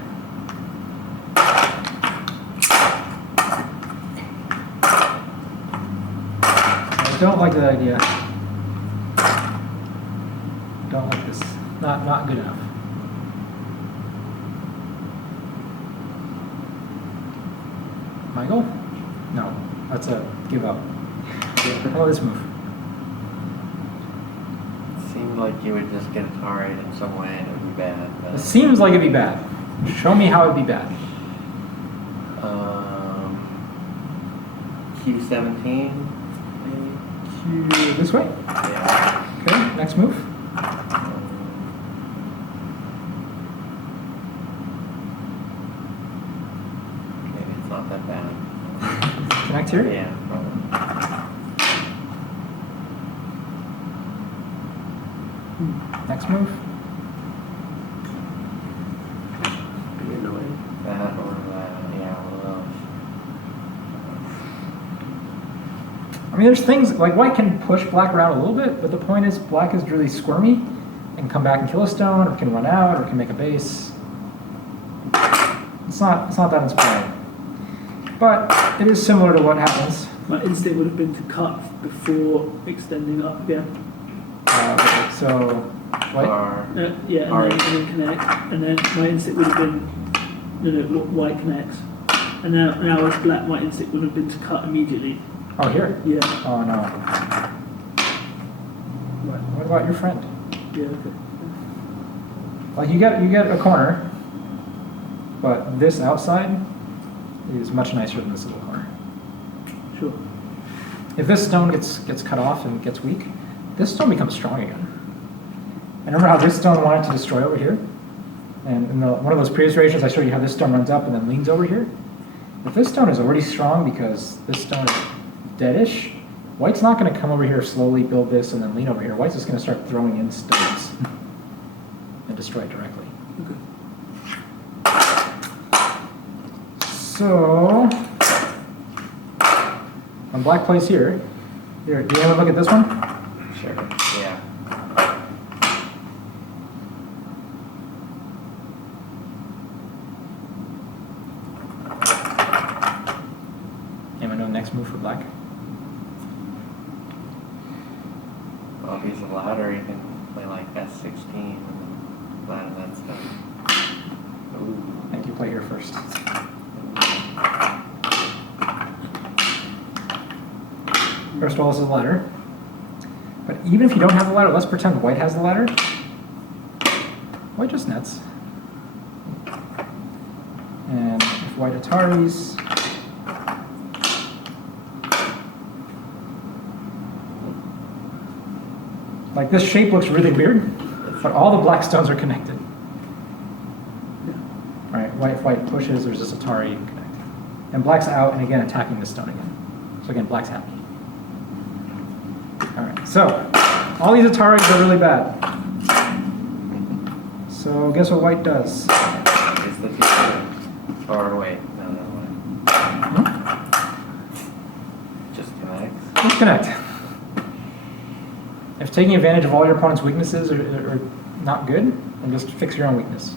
I don't like that idea. not good enough. Michael? No, that's a give up. How about this move? Seemed like you would just get ataried in some way and it would be bad. But, It seems like it'd be bad. Show me how it'd be bad. Q17, maybe? Q this way? Yeah. Okay, next move. Maybe it's not that bad. Connect here? Yeah, probably. Next move. Be annoying. That or yeah, one of those. I mean, there's things, like white can push black around a little bit, but the point is black is really squirmy and come back and kill a stone, or can run out, or can make a base. It's not that inspiring. But it is similar to what happens. My instinct would have been to cut before extending up again. So, white? Or, Yeah, and then connect. And then my instinct would have been, white connects. And now as black, my instinct would have been to cut immediately. Oh, here? Yeah, Oh, no. What about your friend? yeah, okay. Like, you get a corner, but this outside is much nicer than this little corner. Sure. If this stone gets cut off and gets weak, this stone becomes strong again. And remember how this stone wanted to destroy over here? And in one of those previous variations, I showed you how this stone runs up and then leans over here. If this stone is already strong because this stone is deadish, white's not going to come over here slowly, build this, and then lean over here. White's just going to start throwing in stones and destroy it directly. Okay. So, when black plays here, do you want to look at this one? sure, yeah. Anyone know the next move for black? Well, if he's a ladder, you can play like S16 and ladder that stuff. Ooh. I think you play here first. First of all, this is a ladder. But even if you don't have the ladder, let's pretend white has the ladder. White just nets. And if white Ataris, like this shape looks really weird, but all the black stones are connected. Right, if white pushes, there's this Atari, you can connect. And black's out, and again, attacking this stone again. So again, black's happy. All right, so all these Ataris are really bad. So guess what white does? Is the future. Or wait, no, wait. Just connects. Let's connect. If taking advantage of all your opponent's weaknesses are not good, then just fix your own weakness.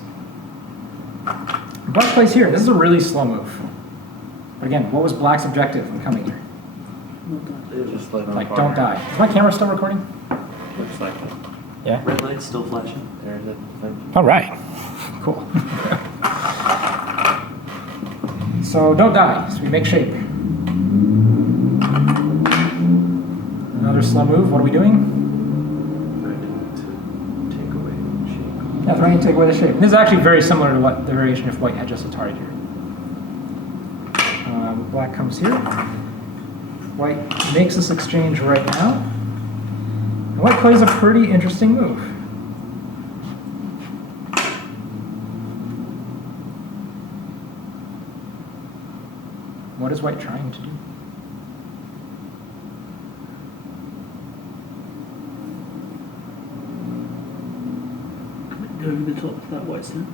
Black plays here. This is a really slow move. But again, what was black's objective in coming here? Just let them Like, don't die. Is my camera still recording? Looks like it. Yeah. Red light's still flashing. There's a thing. All right. Cool. So don't die. So we make shape. Another slow move. What are we doing? Threatening to take away the shape. Yeah, threatening to take away the shape. This is actually very similar to what the variation if white had just Atari here. Black comes here. White makes this exchange right now. And white plays a pretty interesting move. What is white trying to do? Go over the top of that white stone.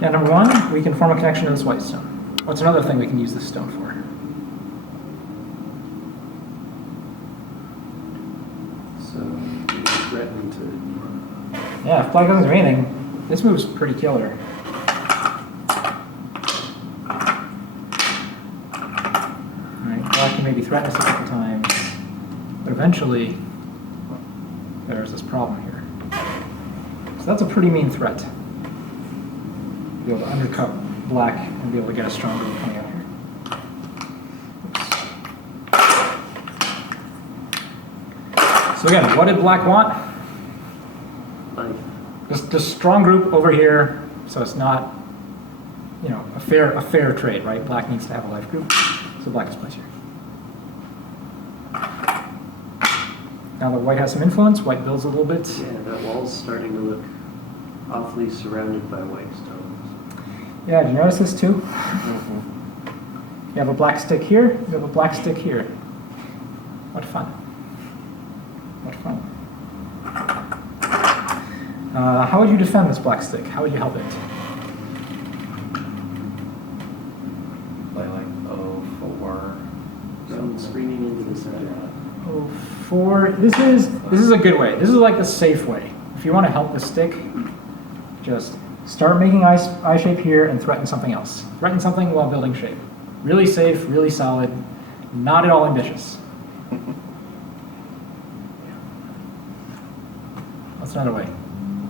Yeah, number one, we can form a connection to this white stone. What's another thing we can use this stone for? So you threaten to. Yeah, if black doesn't do anything, this move's pretty killer. Alright, black can maybe threaten us a couple times, but eventually there's this problem here. So that's a pretty mean threat. Be able to undercut black and be able to get a strong group coming out here. Oops. So again, what did black want? Life. Just strong group over here, so it's not, you know, a fair trade, right? Black needs to have a life group, so black is placed here. Now that white has some influence, white builds a little bit. Yeah, that wall's starting to look awfully surrounded by white stones. Yeah, did you notice this too? Mm-hmm. You have a black stick here, you have a black stick here. What fun. What fun. How would you defend this black stick? How would you help it? Play like 04. I'm screening into the center. Oh, 4. This is a good way. This is like the safe way. If you want to help the stick, just start making eye shape here and threaten something else. Threaten something while building shape. Really safe, really solid, not at all ambitious. That's another way.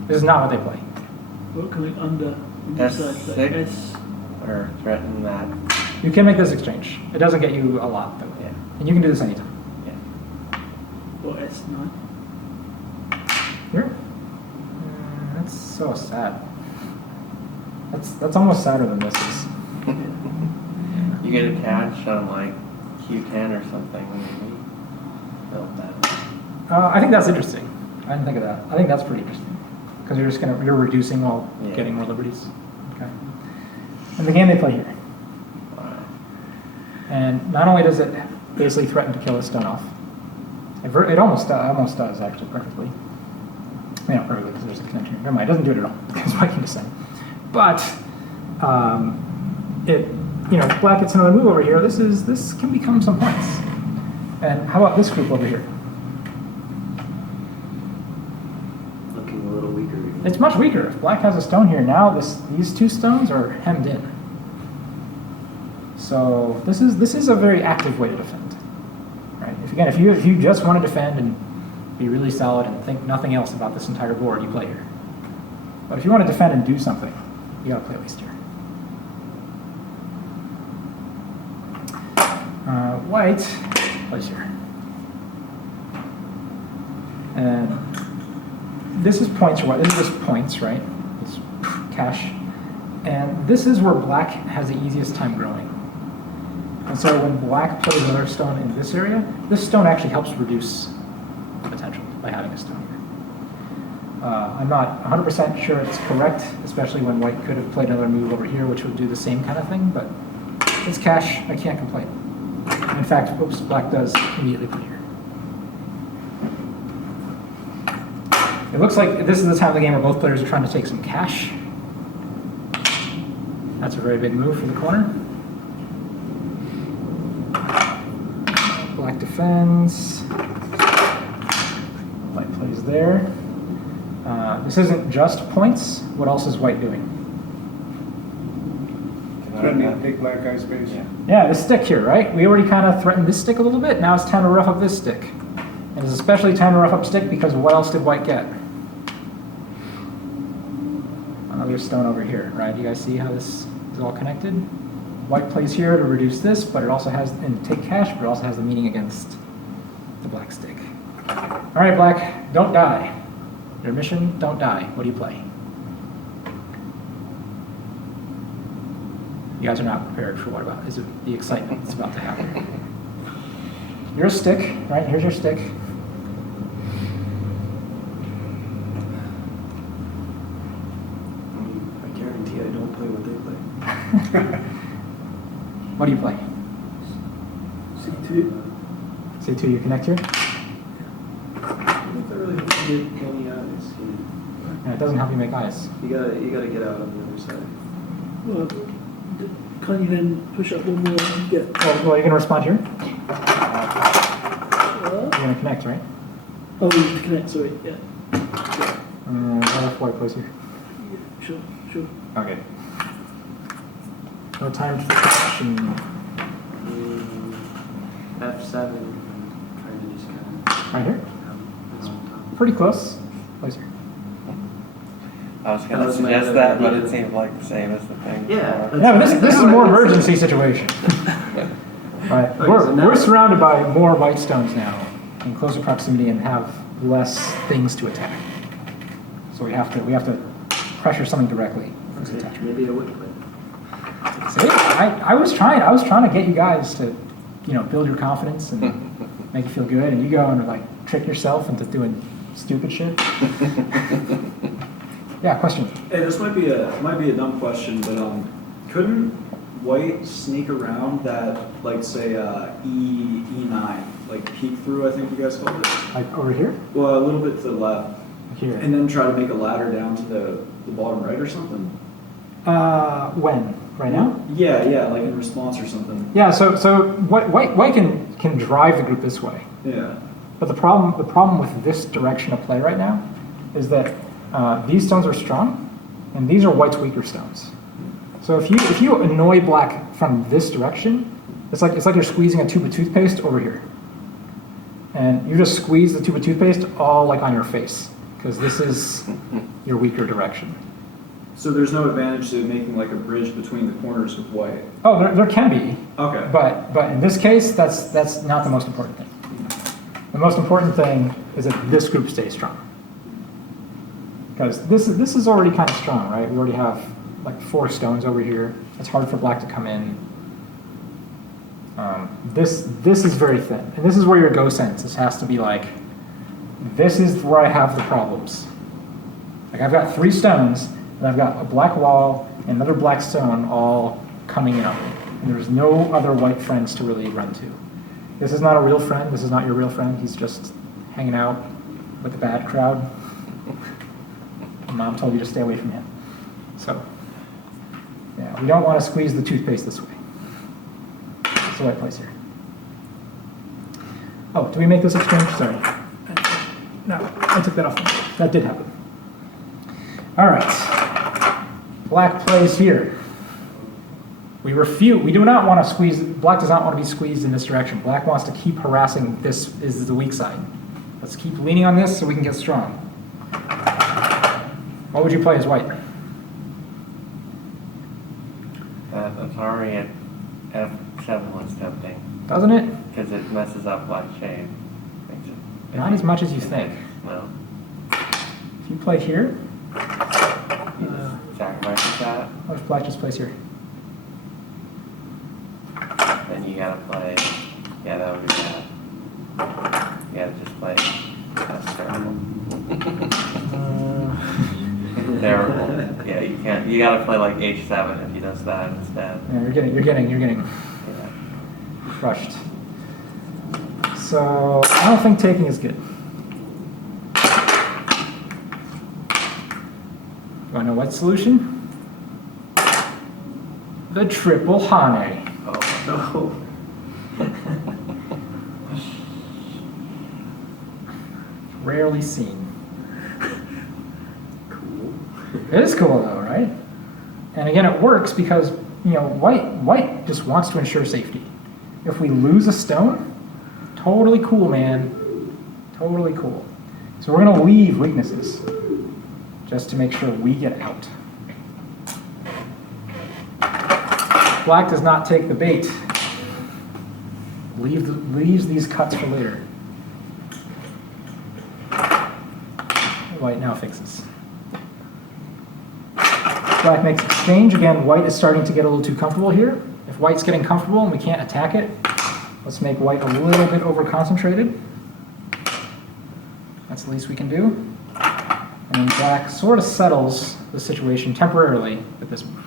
This is not what they play. We're coming under on this side, but S6 S, or threaten that. You can make this exchange. It doesn't get you a lot, though. Yeah. And you can do this anytime. Yeah. or S9. Here? That's so sad. That's almost sadder than this is. You get a catch on like Q10 or something, maybe. Build that. I think that's interesting. I didn't think of that. I think that's pretty interesting. Because you're reducing while Yeah. getting more liberties. Okay. And the game they play here. Wow. And not only does it basically threaten to kill a stone off, it almost does actually perfectly. I mean, not perfectly because there's a connection here. Never mind, it doesn't do it at all because white can descend. But black gets another move over here. This can become some points. And how about this group over here? Looking a little weaker. It's much weaker. If black has a stone here, now these two stones are hemmed in. So this is a very active way to defend. Right? If you just want to defend and be really solid and think nothing else about this entire board, you play here. But if you want to defend and do something, you gotta play at least here. White plays here. And this is points for white. This is just points, right? It's cash. And this is where black has the easiest time growing. And so when black plays another stone in this area, this stone actually helps reduce the potential by having a stone here. I'm not 100% sure it's correct, especially when white could have played another move over here, which would do the same kind of thing, but it's cash, I can't complain. In fact, black does immediately play here. It looks like this is the time of the game where both players are trying to take some cash. That's a very big move for the corner. Black defends. White plays there. This isn't just points. What else is white doing? Threatening to take black eye space. Yeah. Yeah, this stick here, right? We already kind of threatened this stick a little bit. Now it's time to rough up this stick. And it's especially time to rough up stick because what else did white get? Another stone over here, right? You guys see how this is all connected? White plays here to reduce this, but it also has, and take cash, but it also has the meaning against the black stick. All right, black, don't die. Your mission, don't die. What do you play? You guys are not prepared for what about is it the excitement that's about to happen. You're a stick, right? Here's your stick. I guarantee I don't play what they play. What do you play? C2. C2, you connect here? I think that really helps you get any eyes. And it doesn't help you make eyes. You gotta get out on the other side. Well, can't you then push up one more and get? Well, you're going to respond here? What? You're going to connect, right? Oh, you have to connect. Sorry. Yeah. What if white plays here? Yeah. Sure. Okay. No time for connection. F7. I'm trying to just kind of Right here? this on top. Pretty close. Plays here. I was gonna That was my suggest other that, but idea. it seemed like the same as the thing. Yeah, before. Yeah, but this is That's more what I would emergency situation. Right, Okay, so now- we're surrounded by more white stones now in closer proximity and have less things to attack. So we have to pressure something directly. for this Okay, attack. maybe I would quit. See, I was trying to get you guys to, build your confidence and make you feel good, and you go and like trick yourself into doing stupid shit. Yeah, question. Hey, this might be a dumb question, but couldn't white sneak around that, like, say, E9, like peek through, I think you guys called it? Like over here? Well, a little bit to the left, Here. and then try to make a ladder down to the bottom right or something? When? Right now? Yeah, like in response or something. Yeah. So white can drive the group this way, Yeah. but the problem with this direction of play right now is that these stones are strong, and these are white's weaker stones. So if you annoy black from this direction, it's like you're squeezing a tube of toothpaste over here, and you just squeeze the tube of toothpaste all like on your face because this is your weaker direction. So there's no advantage to making like a bridge between the corners with white? Oh, there can be, Okay. but in this case, that's not the most important thing. The most important thing is that this group stays strong. Because this is already kind of strong, right? We already have like 4 stones over here. It's hard for black to come in. This is very thin, and this is where your go sense. This has to be like, this is where I have the problems. Like I've got 3 stones, and I've got a black wall and another black stone all coming in on me, and there's no other white friends to really run to. This is not a real friend. This is not your real friend. He's just hanging out with the bad crowd. Mom told you to stay away from him. So, yeah, we don't want to squeeze the toothpaste this way. It's the right place here. Oh, do we make this exchange? Sorry. No, I took that off. That did happen. All right. Black plays here. We do not want to squeeze, black does not want to be squeezed in this direction. Black wants to keep harassing, this is the weak side. Let's keep leaning on this so we can get strong. What would you play as white? That's already at F7 was tempting, Doesn't it? because it messes up black shade. Makes it, Not as much as you think. No. If you play here, Sacrifice that, what if black just plays here? then you gotta play, yeah, that would be bad. You gotta just play, that's terrible. Terrible. Yeah, you can't, you gotta play like H7 if he does that instead. Yeah, you're getting Yeah. crushed. So I don't think taking is good. You want to know what solution? The triple Hane. Oh. Oh, Rarely seen. cool. It is cool though, right? And again, it works because white just wants to ensure safety. If we lose a stone, totally cool, man. Totally cool. So we're gonna leave weaknesses just to make sure we get out. Black does not take the bait. Leaves these cuts for later. White now fixes. Black makes exchange. Again, white is starting to get a little too comfortable here. If white's getting comfortable and we can't attack it, let's make white a little bit over-concentrated. That's the least we can do. And then black sort of settles the situation temporarily with this move.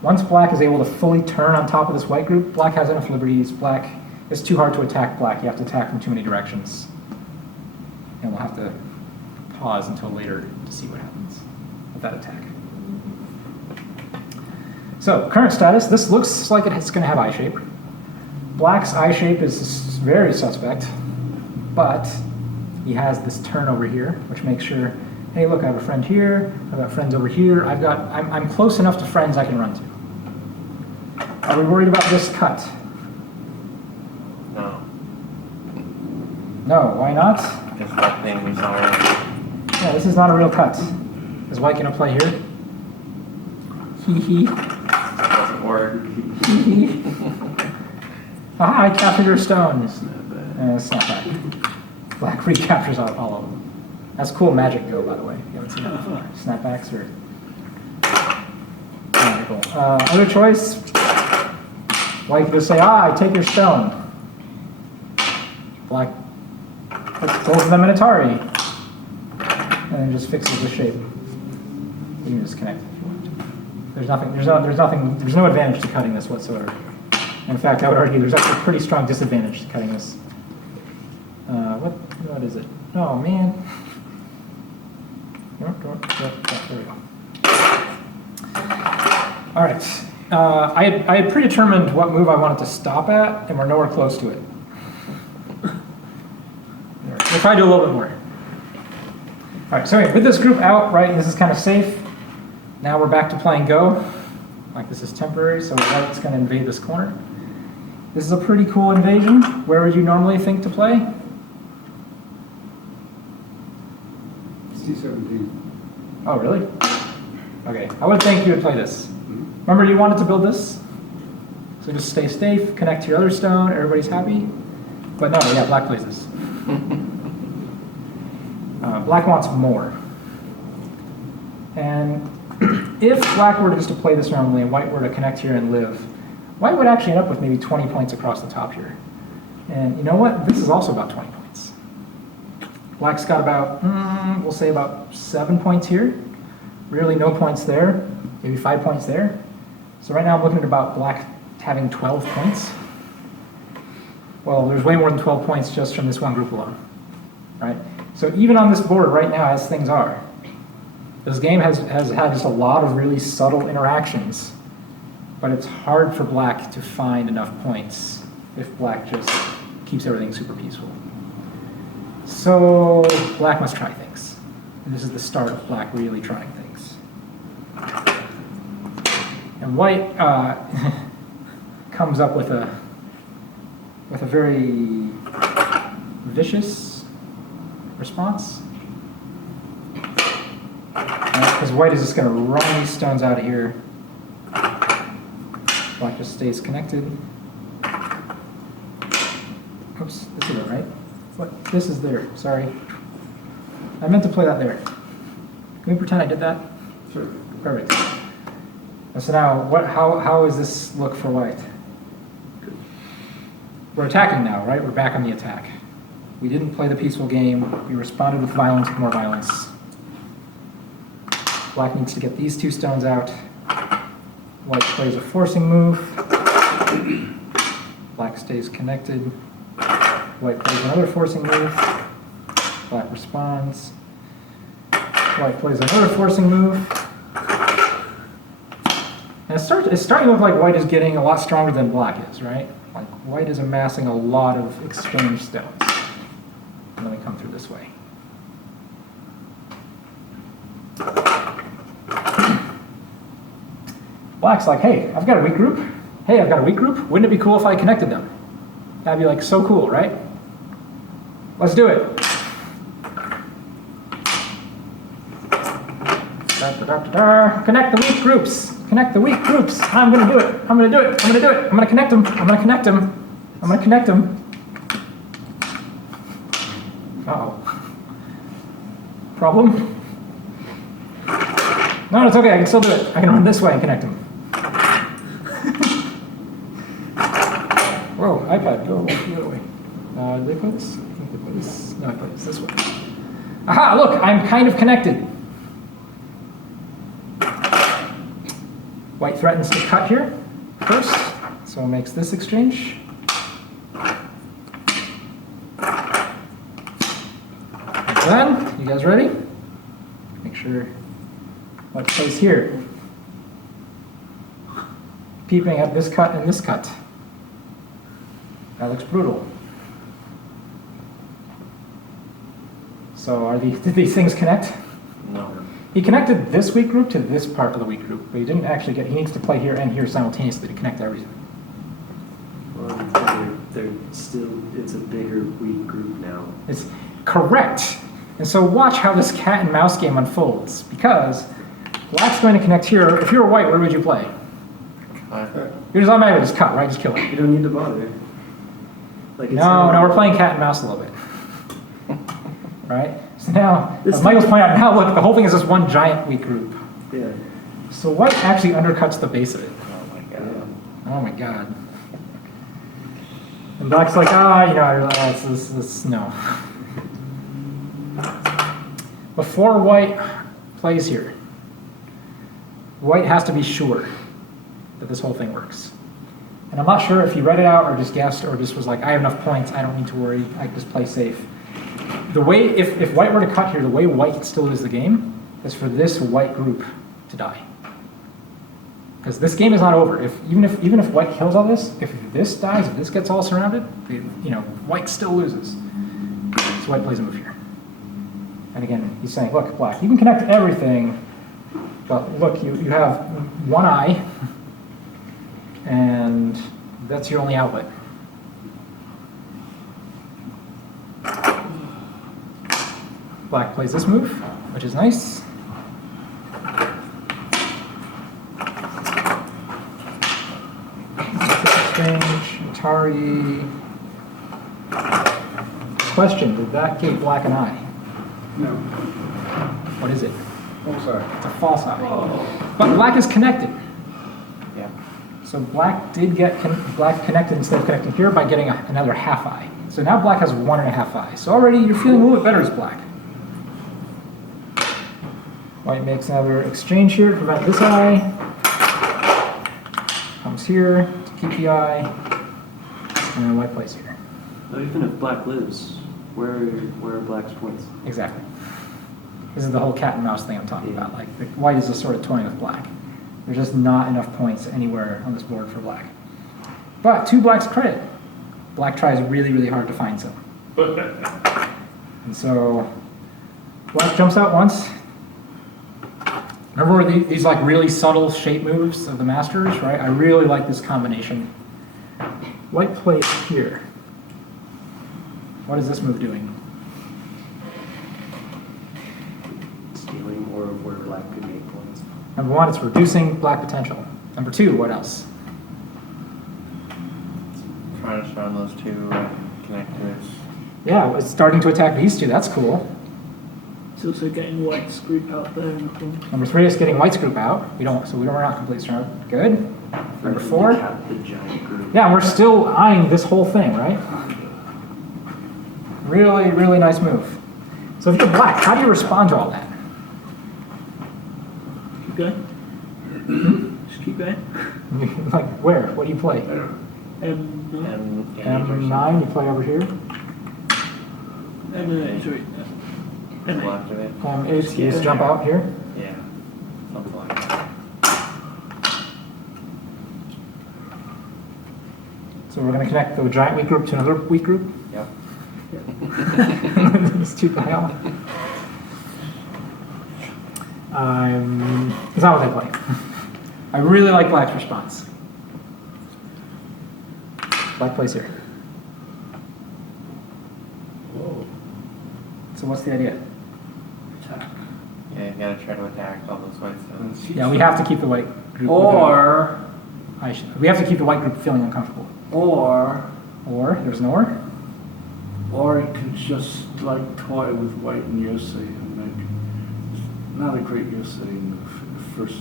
Once black is able to fully turn on top of this white group, black has enough liberties. Black, it's too hard to attack black. You have to attack from too many directions. And we'll have to pause until later to see what happens with that attack. So, current status, this looks like it's going to have eye shape. Black's eye shape is very suspect, but he has this turn over here, which makes sure, hey, look, I have a friend here, I've got friends over here, I'm close enough to friends I can run to. Are we worried about this cut? No, No, why not? because that thing was already, Yeah, this is not a real cut. Is white gonna play here? Hee hee. Doesn't work. Hee hee. Aha, I captured your stones. Snap back. Black recaptures all of them. That's cool magic go, by the way. You haven't seen that before. Snapbacks or... Very cool. Other choice. White can just say, I take your stone. Black pulls the Minotauri. And then just fixes the shape. You can just connect if you want. There's no advantage to cutting this whatsoever. In fact, I would argue there's actually a pretty strong disadvantage to cutting this. What is it? Oh man. There we go. All right. I had predetermined what move I wanted to stop at, and we're nowhere close to it. We'll try to do a little bit more. All right, so anyway, with this group out, right, this is kind of safe. Now we're back to playing Go. Like this is temporary, so white's going to invade this corner. This is a pretty cool invasion. Where would you normally think to play? C17. Oh, really? Okay, I would think you would play this. Remember you wanted to build this? So just stay safe, connect to your other stone, everybody's happy. But no, yeah, black plays this. Black wants more. And if black were just to play this normally and white were to connect here and live, white would actually end up with maybe 20 points across the top here. And you know what? This is also about 20 points. Black's got about, we'll say about 7 points here. Really no points there, maybe 5 points there. So right now I'm looking at about black having 12 points. Well, there's way more than 12 points just from this one group alone, right? So even on this board right now, as things are, this game has had just a lot of really subtle interactions, but it's hard for black to find enough points if black just keeps everything super peaceful. So black must try things. And this is the start of black really trying things. And white comes up with a very vicious response. Because white is just going to run these stones out of here. Black just stays connected. Oops, this isn't right. What? This is there. Sorry. I meant to play that there. Can we pretend I did that? Sure. Perfect. And so now, how does this look for white? We're attacking now, right? We're back on the attack. We didn't play the peaceful game. We responded with violence, with more violence. Black needs to get these two stones out. White plays a forcing move. Black stays connected. White plays another forcing move. Black responds. White plays another forcing move. And it's starting to look like white is getting a lot stronger than black is, right? Like white is amassing a lot of exchange stones. And then we come through this way. Black's like, hey, I've got a weak group. Hey, I've got a weak group. Wouldn't it be cool if I connected them? That'd be like so cool, right? Let's do it. Connect the weak groups. Connect the weak groups. I'm going to do it. I'm going to do it. I'm going to do it. I'm going to connect them. I'm going to connect them. I'm going to connect them. Uh-oh. Problem? No, it's okay. I can still do it. I can run this way and connect them. Whoa, iPad, go the other way. Did they put this? I think they put this. No, I put this way. Aha, look, I'm kind of connected. White threatens to cut here first, so it makes this exchange. Done. You guys ready? Make sure what plays here. Peeping at this cut and this cut. That looks brutal. So did these things connect? No. He connected this weak group to this part of the weak group, but he didn't actually he needs to play here and here simultaneously to connect everything. Well, they're still, it's a bigger weak group now. It's correct. And so watch how this cat and mouse game unfolds, because black's going to connect here. If you were white, where would you play? You're just automatically just cut, right? Just kill it. You don't need to bother. Like it's No, not- we're playing cat and mouse a little bit. Right? So now, This as Michael's pointing out, now look, the whole thing is just one giant weak group. Yeah. So white actually undercuts the base of it. Oh my god. Oh my god. And black's like, this, no. Before white plays here, white has to be sure that this whole thing works. And I'm not sure if he read it out or just guessed or just was like, I have enough points, I don't need to worry, I can just play safe. The way, if white were to cut here, the way white can still lose the game is for this white group to die. Because this game is not over. Even if white kills all this, if this dies, if this gets all surrounded, white still loses. So white plays a move here. And again, he's saying, look, black, you can connect everything, but look, you have one eye, and that's your only outlet. Black plays this move, which is nice. Exchange, Atari. Question, did that give black an eye? No. What is it? Oh, sorry. It's a false eye. But black is connected. Yeah. So black did get black connected instead of connecting here by getting another half eye. So now black has 1.5 eyes. So already you're feeling a little bit better as black. White makes another exchange here to prevent this eye. Comes here to keep the eye. And then white plays here. So even if black lives, where are black's points? Exactly. This is the whole cat and mouse thing I'm talking about. Like, the white is just sort of toying with black. There's just not enough points anywhere on this board for black. But to black's credit, black tries really, really hard to find some. And so black jumps out once. Remember these like really subtle shape moves of the masters, right? I really like this combination. White plays here. What is this move doing? Stealing more of where black could make points. Number one, it's reducing black potential. Number two, what else? Trying to surround those two connectors. Yeah, it's starting to attack these two. That's cool. It's also getting white's group out there. And I think. Number three is getting white's group out. We're not completely surrounded. Good. Number four. Cap the giant group. Yeah, we're still eyeing this whole thing, right? Really, really nice move. So if you're black, how do you respond to all that? Keep going. Just keep going. Like where? What do you play? M9, you play over here. No, sorry. Go after it. M8, you just jump out here. Yeah. Something like that. So we're going to connect the giant weak group to another weak group. Yep. Just shoot the hell. It's not what they play. I really like black's response. Black plays here. Whoa. So what's the idea? Attack. Yeah, you gotta try to attack all those white stones. Yeah, we have to keep the white group. We have to keep the white group feeling uncomfortable. Or There's an or. you could just like toy with white and Yosei and maybe not a great Yosei in the first.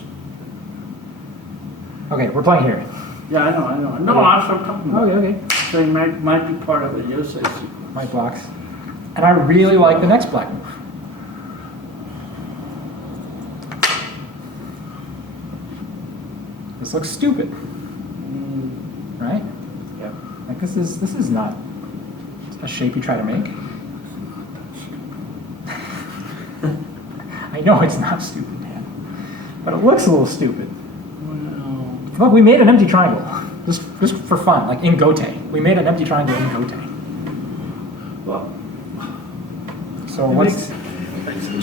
Okay, we're playing here. Yeah, I know. No, that's what I'm talking about. Okay. They might be part of a Yosei sequence. White blocks. And I really like the next black move. This looks stupid, right? Yep. Like this is not a shape you try to make. I know it's not stupid, man, but it looks a little stupid. Well, Look, we made an empty triangle, just for fun, like in Gote. We made an empty triangle in Gote. well, So what's...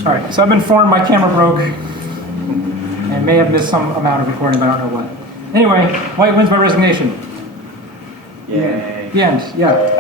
All right, so I've been informed my camera broke and may have missed some amount of recording, but I don't know what. Anyway, white wins by resignation. Yay. The end, yeah.